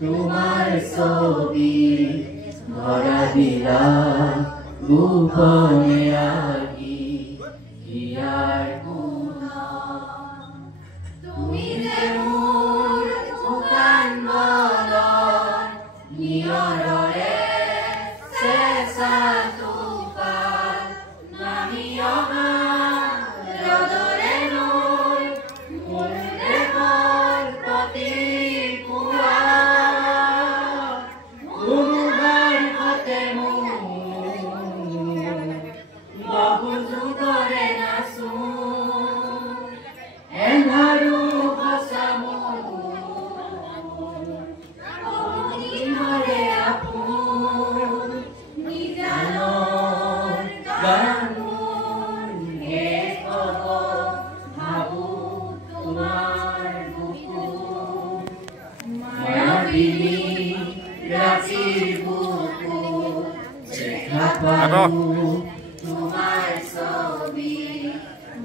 তোমাৰ ছবি ভৰা দিলা গোপনে আগি হিয়াৰ কোনা তুমি যে মোৰ শুকান মনৰ নিয়ৰৰে চেঁচা টোপাল নামি অহা ৰদৰে নৈ মোৰ দেহৰ প্ৰতি তোমার ছবি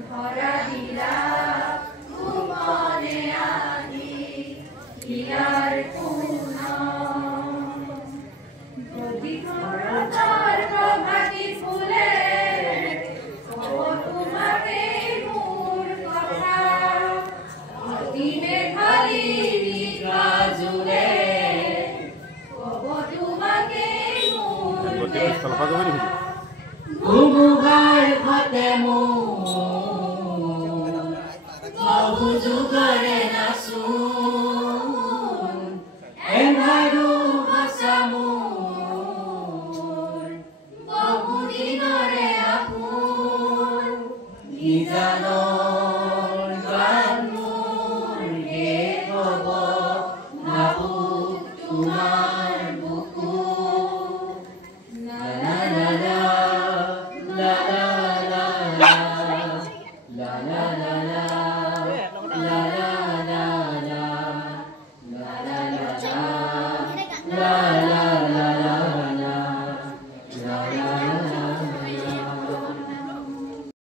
ভরা দিলা গোপনে আগি হিয়ার কোনা ঘরতার প্রভাতী ফুলে তোমাকে মোর কথা দিনে খালি কাজুলে তোমাকে ঘুমুভার ঘটে বহু যুগরে নাচুন এন্ধাৰু ভাষা মোৰ বহু দিনৰে আপোন নিজানৰ গান মোৰ গীত হব ভাবো তোমাৰ বুকু la